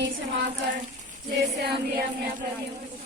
हमें क्षमा कर, जैसे हम भी अपने अपराधियों को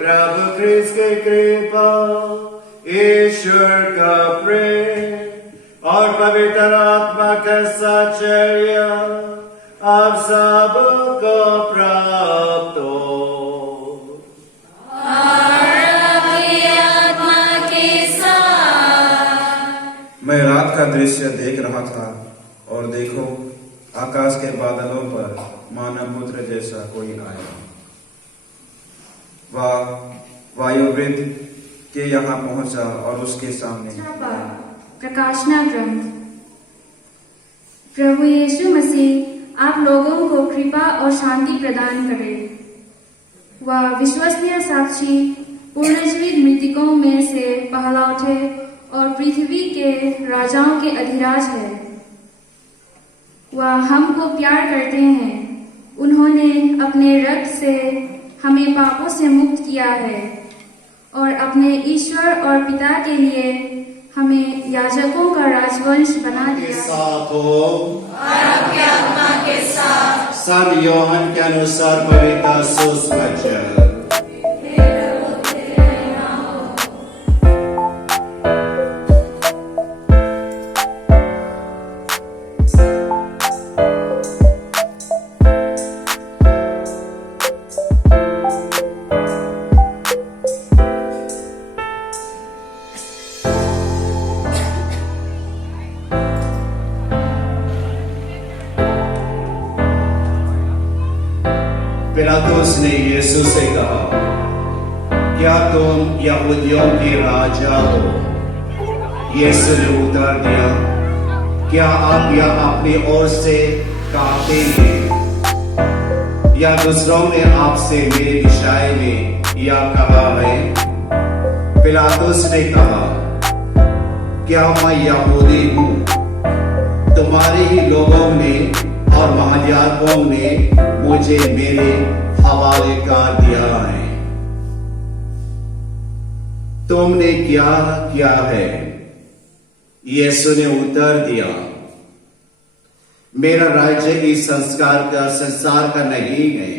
प्रभु ख्रिस्त की कृपा, ईश्वर का प्रेम और पवित्र आत्मा का साचर्य आप सबको प्राप्त हो। मैं रात का दृश्य देख रहा था और देखो आकाश के बादलों पर मानव पुत्र जैसा कोई आया। वह वायुवृत्त के यहाँ पहुंचा और उसके सामने प्रकाशना ग्रंथ। प्रभु यीशु मसीह आप लोगों को कृपा और शांति प्रदान करे। वह विश्वसनीय साक्षी, पुनर्जीवित मृतकों में से पहला उठे और पृथ्वी के राजाओं के अधिराज है। वह हमको प्यार करते हैं। उन्होंने अपने रक्त से हमें पापों से मुक्त किया है और अपने ईश्वर और पिता के लिए हमें याजकों का राजवंश बना दिया। साथ हो और आपके आत्मा के साथ। संत योहन के अनुसार पवित्र सुसमाचार। पिलातुस ने यीशु से कहा, क्या तुम यहूदियों के राजा हो? यीशु ने उत्तर दिया, क्या आप यह अपनी ओर से कहते हैं या दूसरों ने आपसे मेरे विषय में यह कहा है? पिलातुस ने कहा, क्या मैं यहूदी हूँ? तुम्हारे ही लोगों ने और महायाजकों ने मुझे मेरे हवाले कर दिया है। तुमने क्या किया है? यीशु ने उत्तर दिया, मेरा राज्य इस संसार का नहीं है।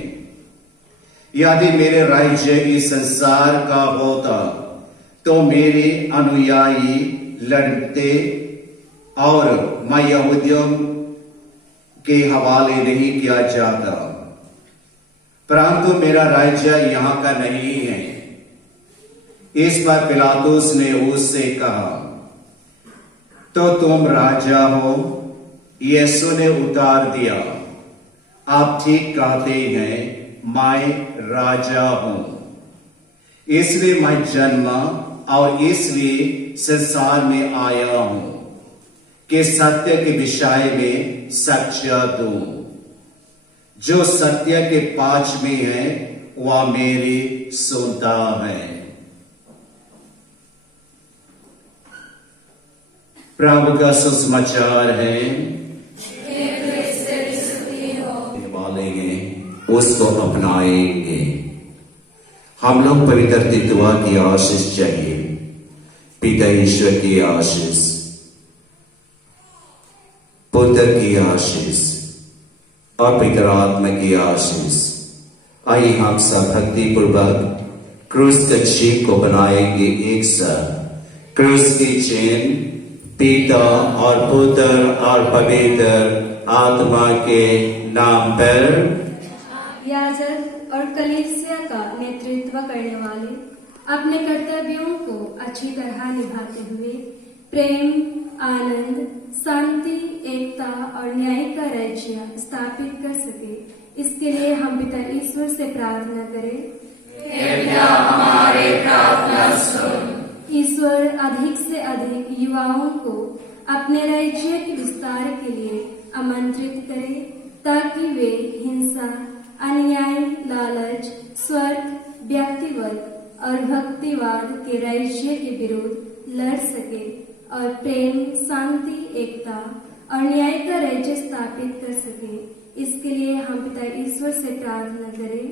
यदि मेरे राज्य इस संसार का होता तो मेरे अनुयायी लड़ते और मैं यहूदियों के हवाले नहीं किया जाता, परंतु मेरा राज्य यहाँ का नहीं है। इस पर पिलातुस ने उससे कहा, तो तुम राजा हो? यीशु ने उत्तर दिया, आप ठीक कहते हैं, मैं राजा हूं। इसलिए मैं जन्मा और इसलिए संसार में आया हूं कि सत्य के विषय में साक्ष्य दूं। जो सत्य के पाछ में है वह मेरी सुनता है। प्रभु का सुसमाचार है, वाले हैं उसको अपनाएंगे। हम लोग पवित्र तित्वा की आशीष चाहिए, पिता ईश्वर की आशीष, पुत्र की आशीष और पवित्र आत्मा की आशीष। आइए हम सब भक्ति पूर्वक क्रूस का चिन्ह को बनाएंगे एक साथ। क्रूस की चिन्ह पिता और पुत्र और पवित्र आत्मा के नाम पर। याजक और कलीसिया का नेतृत्व करने वाले अपने कर्तव्यों को अच्छी तरह निभाते हुए प्रेम, आनंद, शांति, एकता और न्याय का राज्य स्थापित कर सके, इसके लिए हम पिता ईश्वर से प्रार्थना करें। हमारे प्रार्थना सुन। ईश्वर अधिक से अधिक युवाओं को अपने राज्य के विस्तार के लिए आमंत्रित करे, ताकि वे हिंसा, अन्याय, लालच, स्वार्थ, व्यक्तिवाद और भक्तिवाद के राज्य के विरुद्ध लड़ सके और प्रेम, शांति, एकता और न्याय का राज्य स्थापित कर सके। इसके लिए हम पिता ईश्वर से प्रार्थना करें।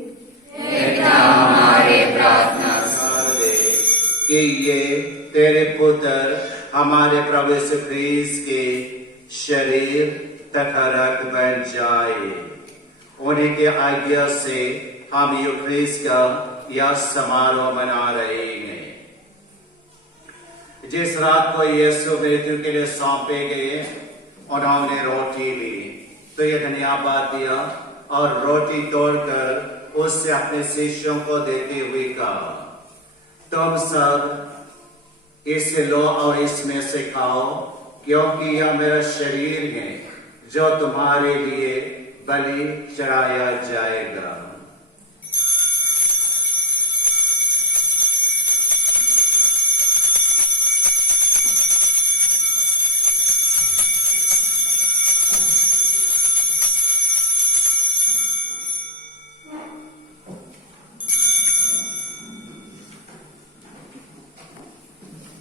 हमारे प्रार्थना कि ये तेरे पुत्र हमारे प्रभु यीशु ख्रीस्त के शरीर तथा रक्त बन जाए। उन्हीं के आज्ञा से हम यूख्रिस्ट का यह समारोह मना रहे हैं। जिस रात को यीशु मृत्यु के लिए सौंपे गए, उन्होंने रोटी ली तो ये धन्यवाद दिया और रोटी तोड़कर उससे अपने शिष्यों को देते हुए कहा, तुम सब इसे लो और इसमें से खाओ, क्योंकि यह मेरा शरीर है जो तुम्हारे लिए बलि चढ़ाया जाएगा।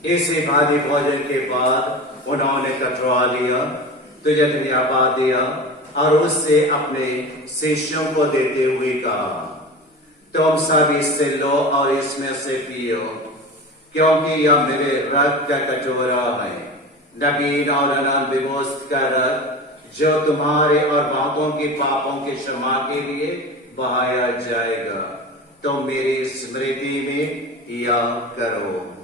इसी भारी भोजन के बाद उन्होंने कटोरा लिया, तुझे धन्यवाद दिया और उससे अपने शिष्यों को देते हुए कहा, तुम सब इससे लो और इसमें से पियो, क्योंकि यह मेरे रक्त का कटोरा है, नवीन और अनंत विमोचन का रक्त, जो तुम्हारे और बहुतों के पापों के क्षमा के लिए बहाया जाएगा। तुम मेरी स्मृति में यह करो।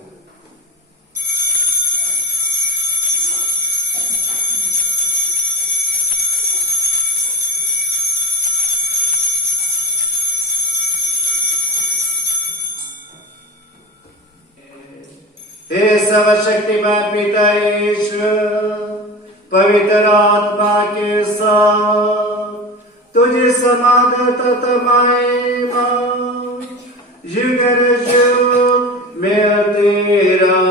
हे सर्वशक्तिमान पिता ईश्वर, पवित्र आत्मा के साथ तुझे समाधान तथा महिमा युग युग में तेरा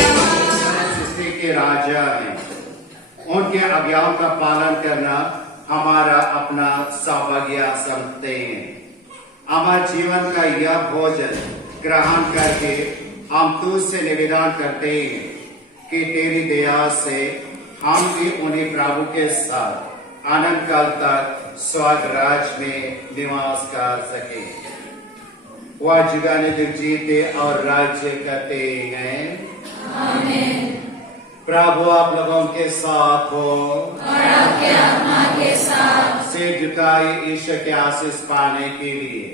सृष्टि के राजा हैं, उनके आज्ञाओं का पालन करना हमारा अपना सौभाग्य समझते हैं। हमारे जीवन का यह भोजन ग्रहण करके हम तुझसे निवेदन करते हैं कि तेरी दया से हम भी उन्हीं प्रभु के साथ अनंत काल तक स्वर्ग राज में निवास कर सके। वह जुगाने जुग जीते और राज्य करते हैं। आमीन। प्रभु आप लोगों के साथ हो और आपके आत्मा के साथ। सिर झुकाए ईश्वर के आशीष पाने के लिए।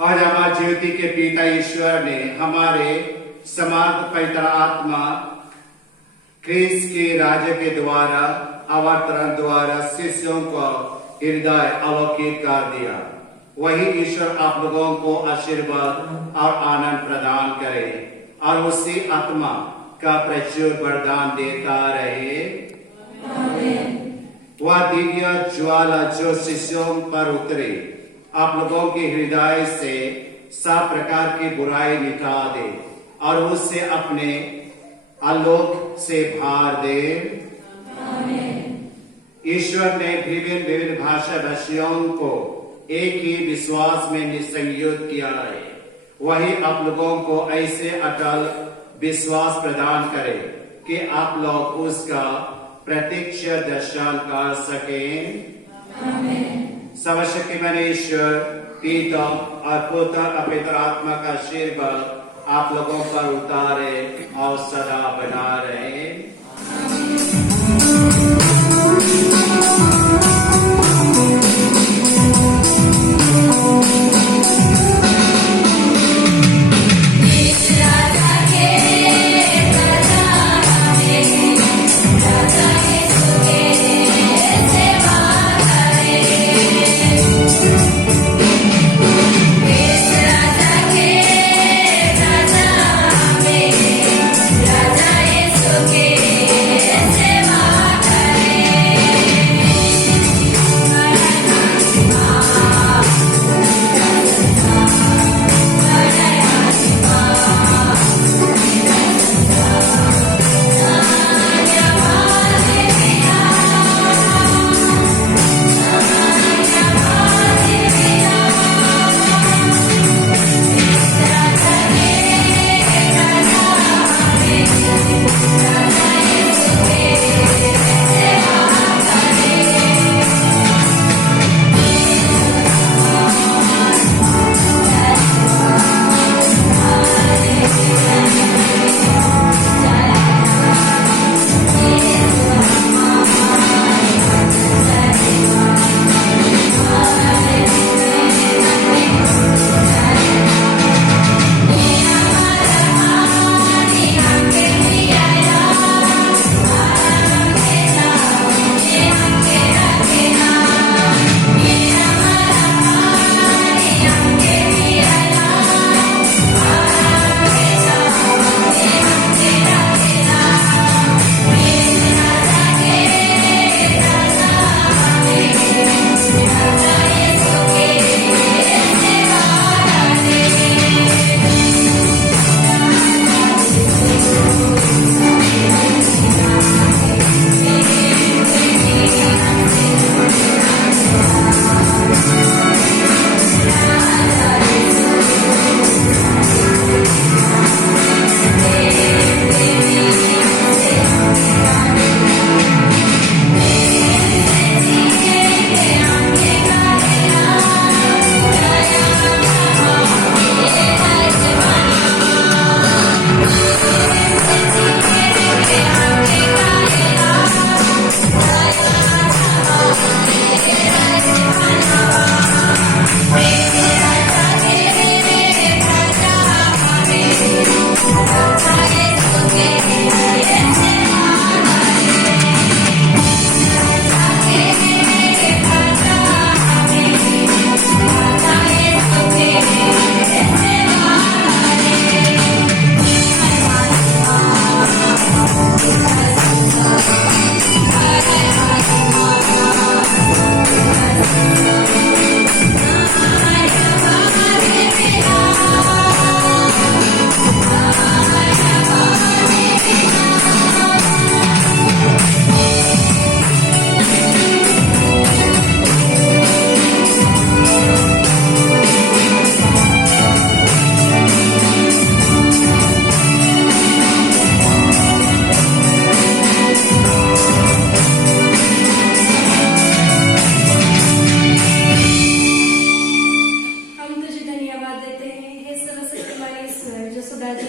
आज हमारे ज्योति के पिता ईश्वर ने हमारे समाज पवित्र आत्मा ख्रीस्त के राज्य के द्वारा अवतरण द्वारा शिष्यों को हृदय अलौकिक कर दिया। वही ईश्वर आप लोगों को आशीर्वाद और आनंद प्रदान करे और उसी आत्मा का प्रचुर वरदान देता रहे। वह दिव्य ज्वाला जो शिष्यों पर उतरे आप लोगों के हृदय से सब प्रकार की बुराई मिटा दे और उससे अपने आलोक से भार दे। ईश्वर ने विभिन्न विभिन्न भाषा भाषियों को एक ही विश्वास में निसंयुक्त किया है। वही आप लोगों को ऐसे अटल विश्वास प्रदान करे कि आप लोग उसका प्रत्यक्ष दर्शन कर सकें। सर्वशक्तिमान ईश्वर पिता और पुत्र और पवित्र आत्मा का आशीर्वाद आप लोगों पर उतारे और सदा बना रहे। राजा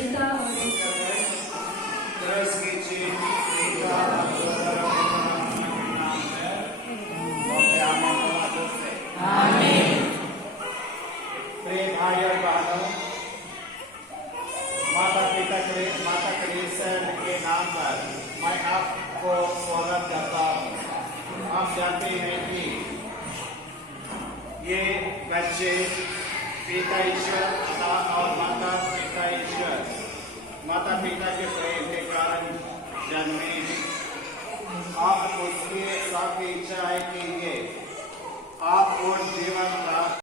पिता और तरस कीजिए पिता और नाम है और आमीन वालों से आमीन। प्रिय भाई और बहनों, माता कलीसिया के नाम पर मैं आपको स्वागत करता हूँ। आप जानते हैं कि ये बच्चे पिता ईश्वर और माता पिता के प्रेम के कारण जन्मे हैं। आप उसके साथ इच्छा है कि ये आप और जीवन का